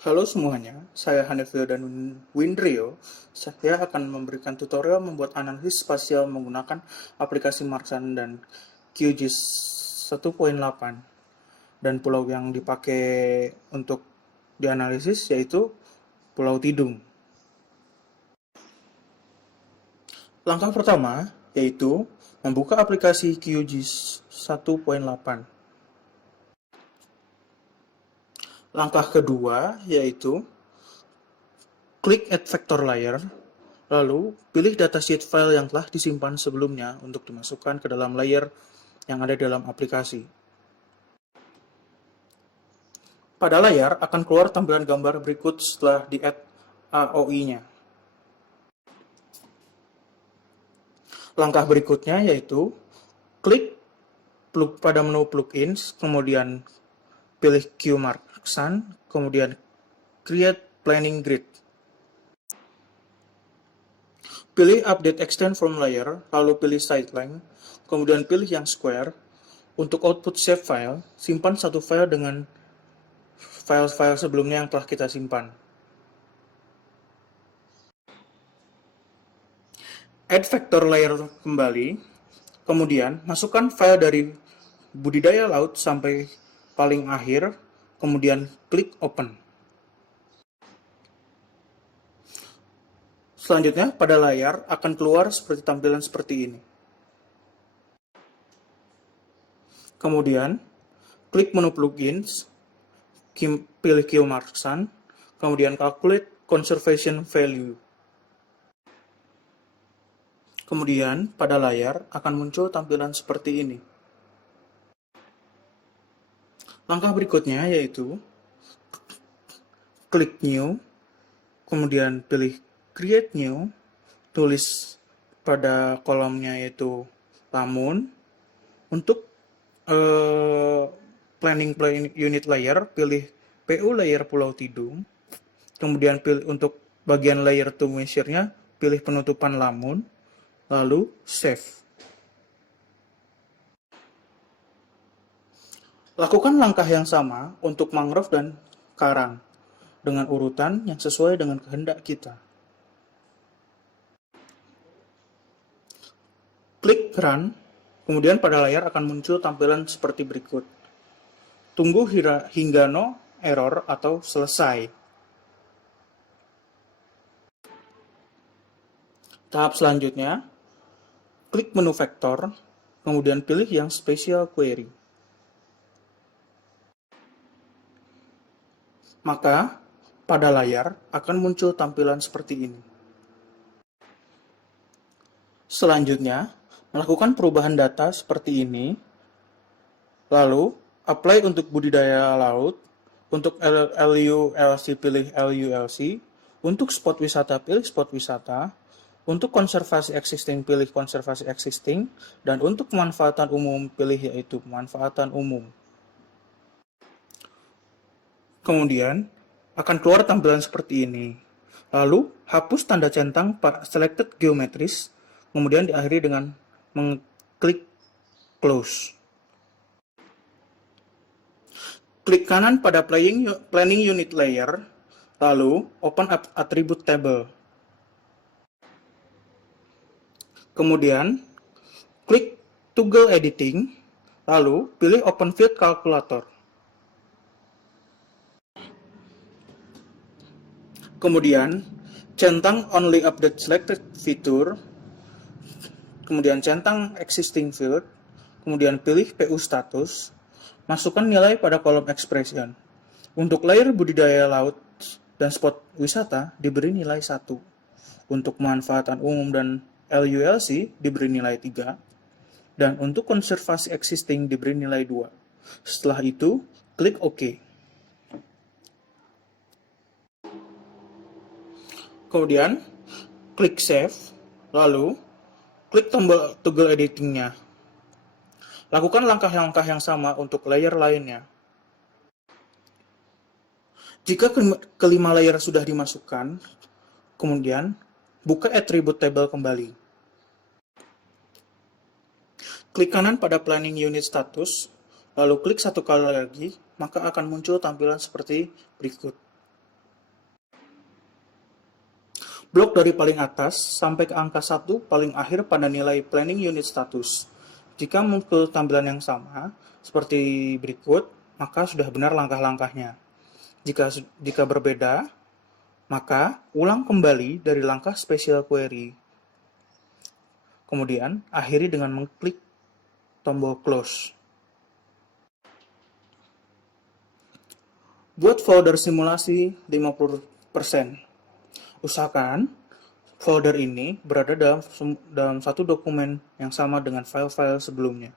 Halo semuanya, saya Hanefio dan Windrio. Saya akan memberikan tutorial membuat analisis spasial menggunakan aplikasi Marksan dan QGIS 1.8. Dan pulau yang dipakai untuk dianalisis yaitu Pulau Tidung. Langkah pertama yaitu membuka aplikasi QGIS 1.8. Langkah kedua yaitu klik Add Vector Layer, lalu pilih datasheet file yang telah disimpan sebelumnya untuk dimasukkan ke dalam layer yang ada dalam aplikasi. Pada layar akan keluar tampilan gambar berikut setelah di-add AOI-nya. Langkah berikutnya yaitu klik pada menu plugins, kemudian pilih QMarksan, kemudian Create Planning Grid. Pilih Update Extend from Layer, lalu pilih Sideline, kemudian pilih yang Square. Untuk output save file, simpan satu file dengan file-file sebelumnya yang telah kita simpan. Add vector layer kembali, kemudian masukkan file dari budidaya laut sampai paling akhir, kemudian klik Open. Selanjutnya, pada layar akan keluar seperti tampilan seperti ini. Kemudian, klik menu plugins, pilih QMarksan, kemudian calculate conservation value. Kemudian, pada layar akan muncul tampilan seperti ini. Langkah berikutnya yaitu klik New, kemudian pilih Create New, tulis pada kolomnya yaitu Lamun. Untuk planning unit layer, pilih PU layer Pulau Tidung, kemudian pilih untuk bagian layer to measure-nya, pilih penutupan Lamun, lalu save. Lakukan langkah yang sama untuk mangrove dan karang dengan urutan yang sesuai dengan kehendak kita. Klik Run, kemudian pada layar akan muncul tampilan seperti berikut. Tunggu hingga no error atau selesai. Tahap selanjutnya, klik menu vektor, kemudian pilih yang Special Query. Maka, pada layar akan muncul tampilan seperti ini. Selanjutnya, melakukan perubahan data seperti ini, lalu apply untuk budidaya laut, untuk LULC pilih LULC, untuk spot wisata pilih spot wisata, untuk konservasi existing pilih konservasi existing, dan untuk pemanfaatan umum pilih yaitu pemanfaatan umum. Kemudian akan keluar tampilan seperti ini. Lalu hapus tanda centang selected geometries, kemudian diakhiri dengan mengklik close. Klik kanan pada planning unit layer, lalu open attribute table. Kemudian klik toggle editing, lalu pilih open field calculator. Kemudian centang only update selected feature, kemudian centang existing field, kemudian pilih PU status, masukkan nilai pada kolom expression. Untuk layer budidaya laut dan spot wisata diberi nilai 1. Untuk pemanfaatan umum dan LULC diberi nilai 3. Dan untuk konservasi existing diberi nilai 2. Setelah itu, klik OK. Kemudian, klik Save, lalu klik tombol toggle editing-nya. Lakukan langkah-langkah yang sama untuk layer lainnya. Jika kelima layer sudah dimasukkan, kemudian buka attribute table kembali. Klik kanan pada planning unit status, lalu klik satu kali lagi, maka akan muncul tampilan seperti berikut. Blok dari paling atas sampai ke angka 1 paling akhir pada nilai planning unit status. Jika muncul tampilan yang sama, seperti berikut, maka sudah benar langkah-langkahnya. Jika berbeda, maka ulang kembali dari langkah special query. Kemudian, akhiri dengan mengklik tombol close. Buat folder simulasi 50%. Usahakan folder ini berada dalam satu dokumen yang sama dengan file-file sebelumnya.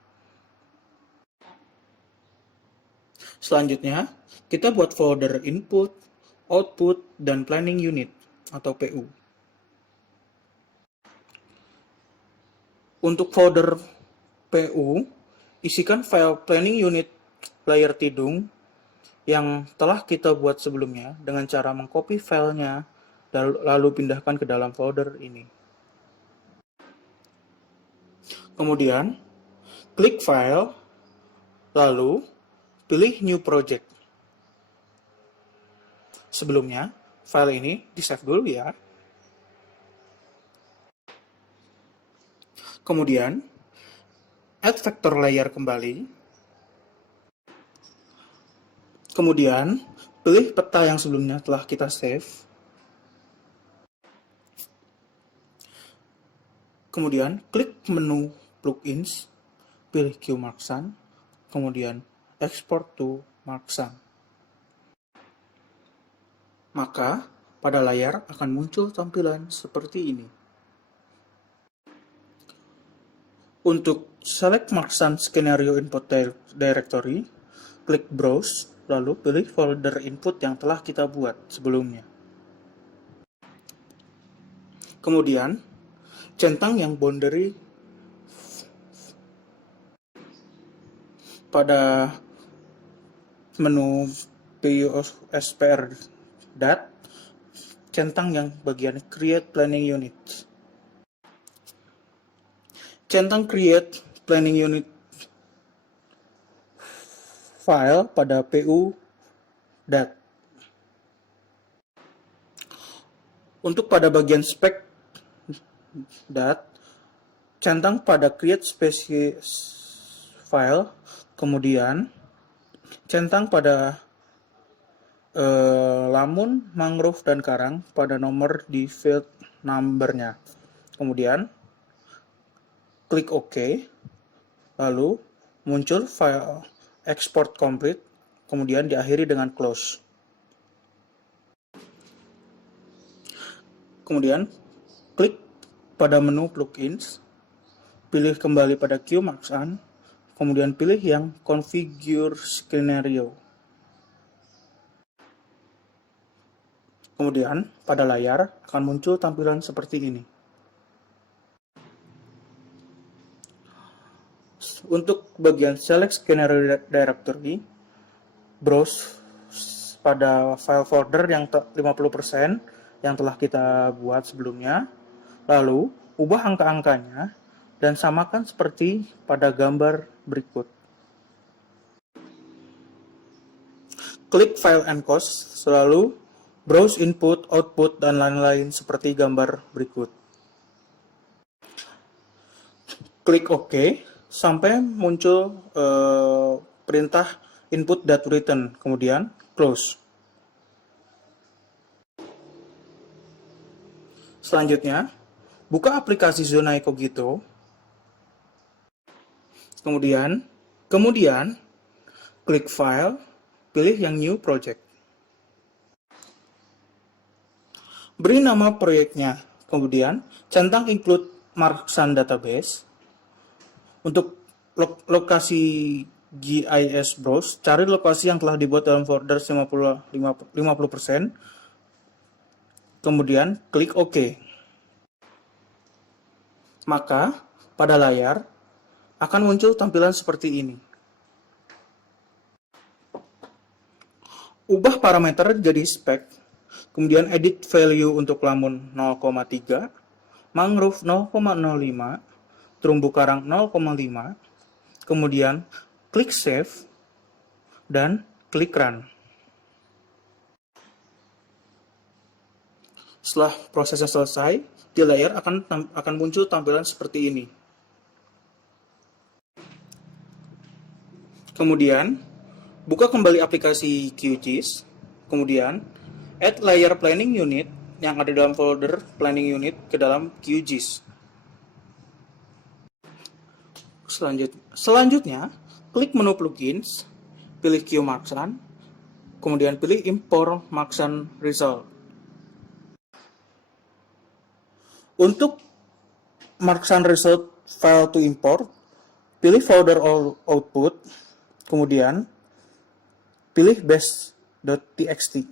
Selanjutnya, kita buat folder input, output, dan planning unit atau PU. Untuk folder PU, isikan file planning unit layer tidung yang telah kita buat sebelumnya dengan cara mengcopy filenya lalu pindahkan ke dalam folder ini. Kemudian, klik file, lalu pilih new project. Sebelumnya, file ini di-save dulu ya. Kemudian, add vector layer kembali. Kemudian, pilih peta yang sebelumnya telah kita save. Kemudian, klik menu plugins, pilih Qmarksun, kemudian export to Marksun. Maka, pada layar akan muncul tampilan seperti ini. Untuk select Marksun scenario input directory, klik browse, lalu pilih folder input yang telah kita buat sebelumnya. Kemudian, centang yang boundary pada menu PUSPR.dat, centang yang bagian create planning unit. Centang create planning unit file pada PU.dat. Untuk pada bagian spec.dat, centang pada create species file, kemudian centang pada lamun, mangrove, dan karang pada nomor di field number-nya. Kemudian klik OK, lalu muncul file export complete, kemudian diakhiri dengan close. Kemudian klik pada menu plugins, pilih kembali pada Qmarksun, kemudian pilih yang configure scenario. Kemudian pada layar akan muncul tampilan seperti ini. Untuk bagian select scenario directory, browse pada file folder yang 50% yang telah kita buat sebelumnya, lalu ubah angka-angkanya dan samakan seperti pada gambar berikut. Klik file and cost, selalu browse input, output, dan lain-lain seperti gambar berikut. Klik OK sampai muncul perintah input.return, kemudian close. Selanjutnya, buka aplikasi Zonai Cogito. Kemudian klik file, pilih yang new project. Beri nama proyeknya, kemudian centang include Marksun database. Untuk lokasi GIS browse, cari lokasi yang telah dibuat dalam folder 50%, kemudian klik OK. Maka, pada layar akan muncul tampilan seperti ini. Ubah parameter jadi spec, kemudian edit value untuk lamun 0,3, mangrove 0,05, terumbu karang 0,5, kemudian klik save, dan klik run. Setelah prosesnya selesai, di layar akan muncul tampilan seperti ini. Kemudian, buka kembali aplikasi QGIS, kemudian add layer planning unit yang ada dalam folder planning unit ke dalam QGIS. Selanjutnya, klik menu plugins, pilih QMarksan, kemudian pilih import Marksan result. Untuk Marksan result file to import, pilih folder output, kemudian pilih base.txt.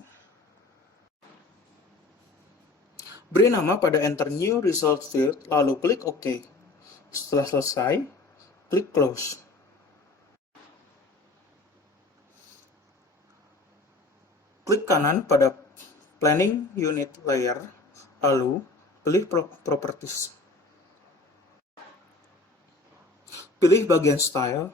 Beri nama pada enter new result field, lalu klik OK. Setelah selesai, klik close. Klik kanan pada planning unit layer, lalu pilih properties. Pilih bagian style,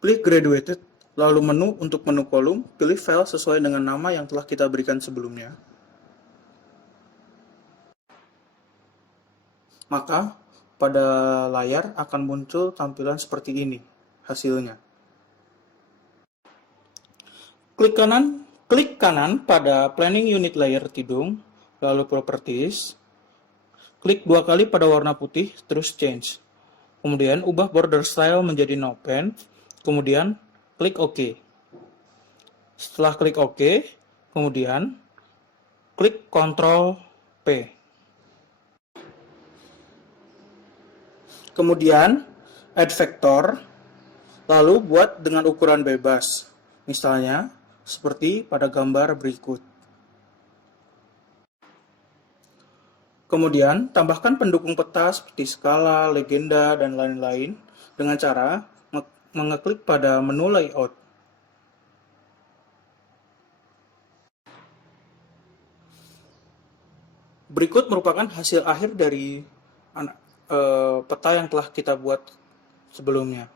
pilih graduated, lalu menu untuk menu kolom, pilih file sesuai dengan nama yang telah kita berikan sebelumnya. Maka pada layar akan muncul tampilan seperti ini hasilnya. Klik kanan pada planning unit layer tidung, lalu properties. Klik 2 kali pada warna putih, terus change. Kemudian ubah border style menjadi no pen, kemudian klik OK. Setelah klik OK, kemudian klik Ctrl P. Kemudian add vector, lalu buat dengan ukuran bebas, misalnya seperti pada gambar berikut. Kemudian, tambahkan pendukung peta seperti skala, legenda, dan lain-lain dengan cara mengeklik pada menu layout. Berikut merupakan hasil akhir dari peta yang telah kita buat sebelumnya.